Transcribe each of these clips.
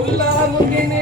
పుల్లాముఖిని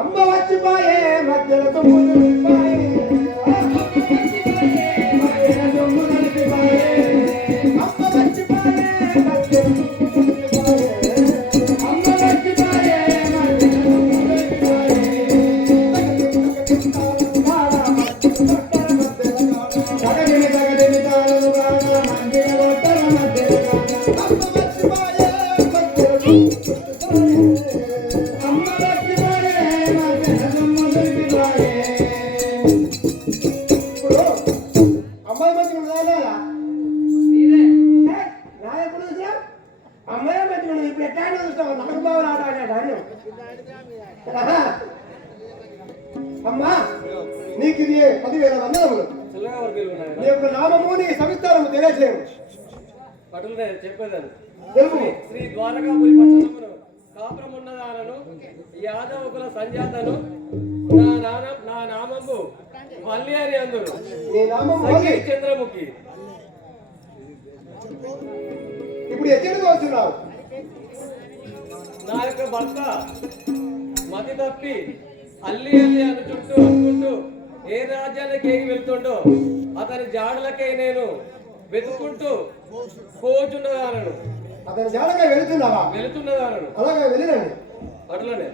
அம்ப வச்சு பாயே மத்தியல தும்பு பாயே నీకు ఇది పదివేల వందనములు. నీ యొక్క నామము నీ సవిస్తారము తెలియజేయము. చెప్పేదాన్ని. శ్రీ ద్వారకాపురి పట్టణమును కాపురం ఉన్నదానను యాదవ కుల సంజాతను నా నాన నా నామము వల్లి అని అందరు. చంద్రముఖి. ఇప్పుడు ఎక్కడికి వస్తున్నావు? నా యొక్క భర్త మతి తప్పి అల్లి అల్లి అనుకుంటూ అనుకుంటూ ఏ రాజ్యానికి వెళ్తుండో అతని జాడలకై నేను వెతుకుంటూ పోచున్నదానను అతని జాడగా వెళుతున్నావా? వెళుతున్నదానను. అలాగే వెళ్ళిరండి. అట్లనే.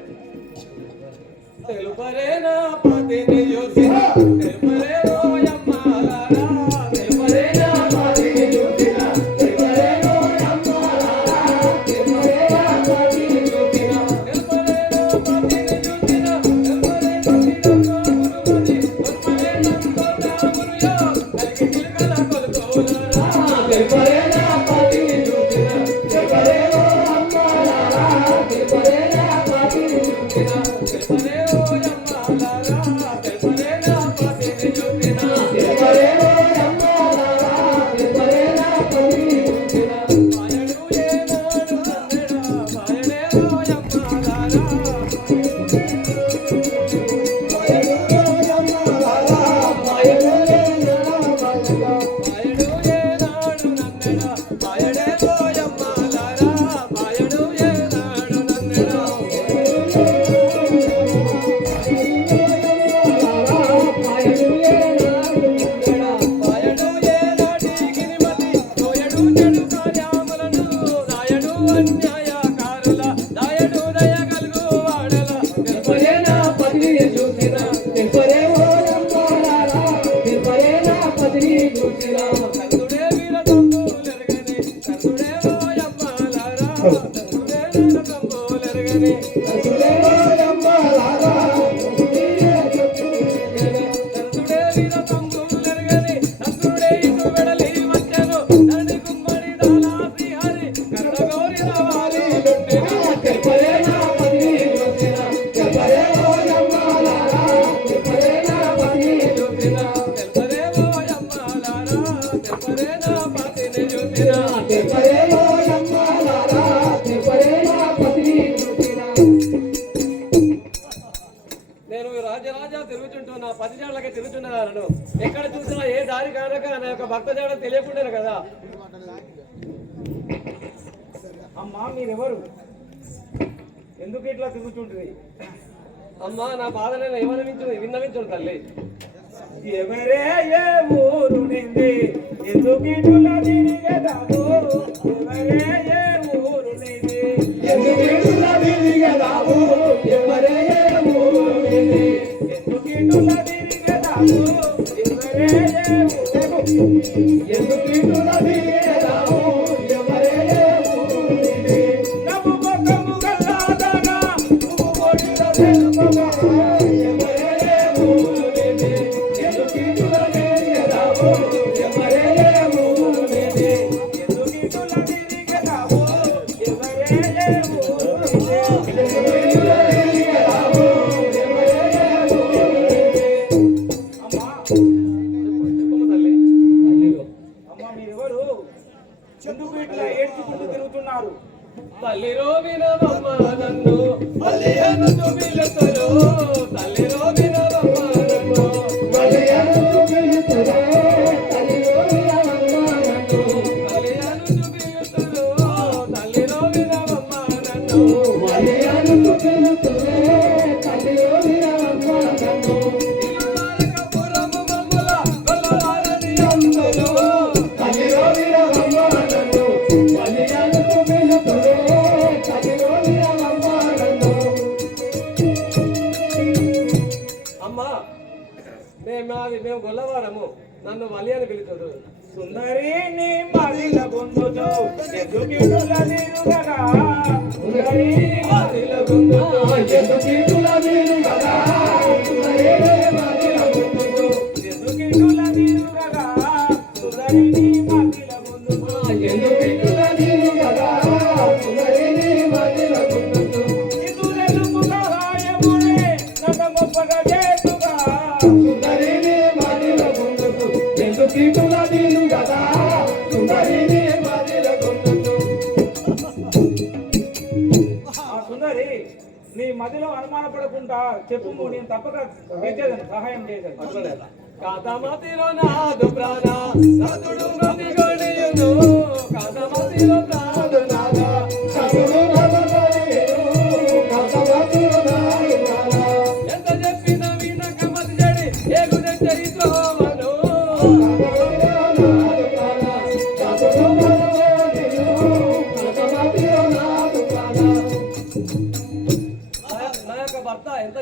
తెలుపరే నా పతిని చూసిన తెలుపరే కానక నా యొక్క భక్త జాడ తెలియకుండాను కదా. అమ్మా మీరెవరు? ఎందుకు ఇట్లా తిరుగుతుంటుంది అమ్మా నా బాధ నేను విన్నవించు విన్నవించడు తల్లి. ఎవరే ఏ ఊరు నింది? ఎందుకు ఇటులా తిరిగేదాము? ఎవరే మేము నన్ను వలి అని పిలుచుడు సుందరి నీ మదిల పొందుతూ ఎందుకు ఇటులా కదా సుందరి నీ మదిల పొందుతూ ఎందుకు ఇటులా తిరుగగా చెప్పు నేను తప్పక తీర్చేదను సహాయం చేసేది కాతమతిలో నాదు ప్రాణ సతుడు నది గడియును. ప్రాణ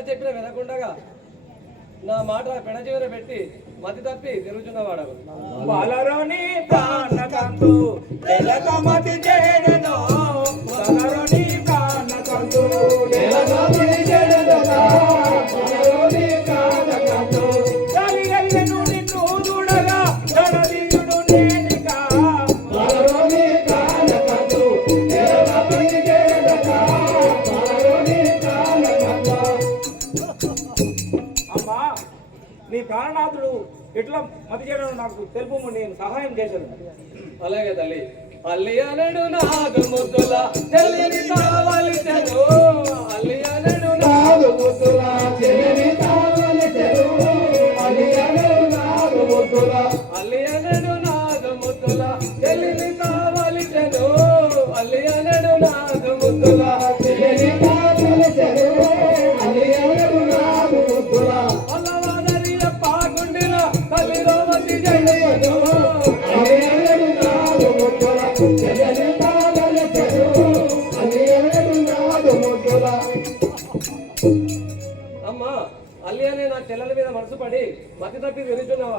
చెప్పిన వినకుండగా నా మాట పెడచెవిన పెట్టి మతి తప్పి తిరుగుతున్నవాడు బాలరోని ప్రాణకంతు తెలక మతి బాలరోని ప్రాణనాథుడు ఎట్లా మతి చేయడం నాకు తెలుపు నేను సహాయం చేశాను. అలాగే తల్లి. అల్లి అనడు నాదు ముద్దుల చెల్లిని కావలిసెను అల్లి అనడు నాదు ముద్దుల చెల్లిని కావలిసెను అల్లి అనడు నాదు ముద్దుల అల్లి అనడు నాదు ముద్దుల చెల్లిని కావలిసెను అల్లి అనడు నాదు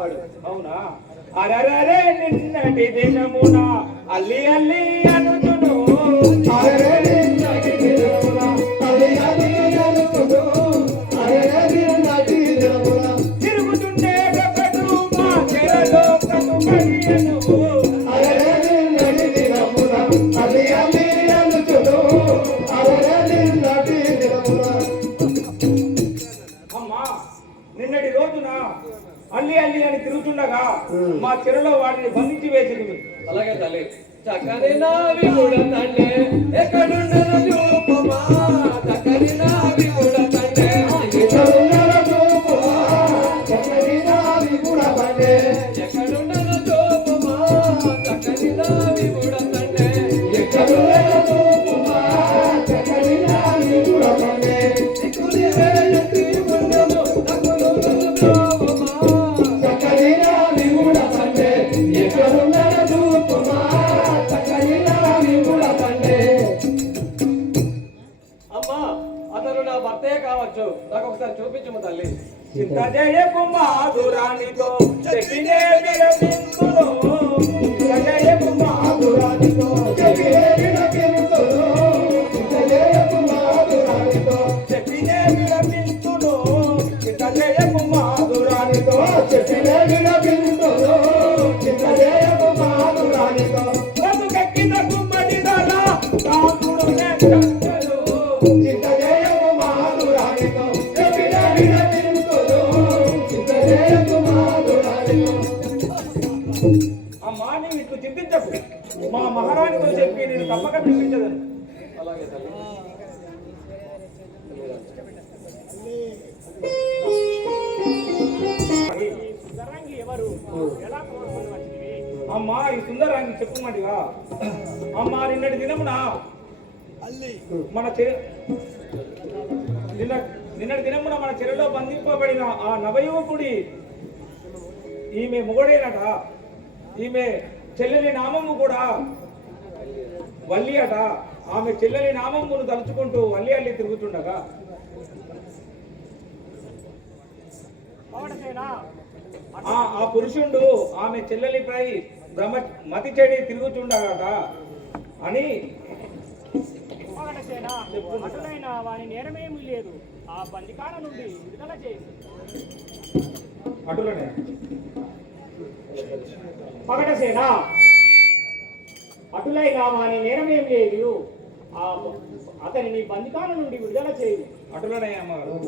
వాడు. అవునా? అరరరే నిన్నటి దినమున అల్లి అల్లి అనుతును అరరే నిన్న తిరుగుతుండగా మా చెరలో వాడిని బంధించి వేసింది అలాగే తల్లి. చక్కని నావి కూడా ఎక్కడుండదు జయ జయపు అమ్మా నీవు ఇట్లు చింతించకు మా మహారాణితో చెప్పి నేను తప్పక పిలిపించదను అలాగే తల్లి. అమ్మా ఈ సుందరాన్ని చెప్పుమడిగా అమ్మా నిన్నటి దినమున మన చె- నిన్న నిన్నటి దినమున మన చెరలో బంధింపబడిన ఆ నవయువకుడి ఈమె మొగడేనట. ఈమె చెల్లెలి నామము కూడా వల్లి అట. ఆమె చెల్లెలి నామమును తలుచుకుంటూ వల్లి అల్లి తిరుగుతుండగా ఆ ఆ పురుషుడు ఆమె చెల్లెలిపై భ్రమ మతి చెడి తిరుగుతుండగట అని వారి నేరమేమీ లేదు. ఆ బందికాల నుండి విడుదల చేయి. అటులనే. పగటసేన. అటులైన వారి నేరమేం లేదు. ఆ అతనిని బందికాల నుండి విడుదల చేయి. అటులనే అమ్మగారు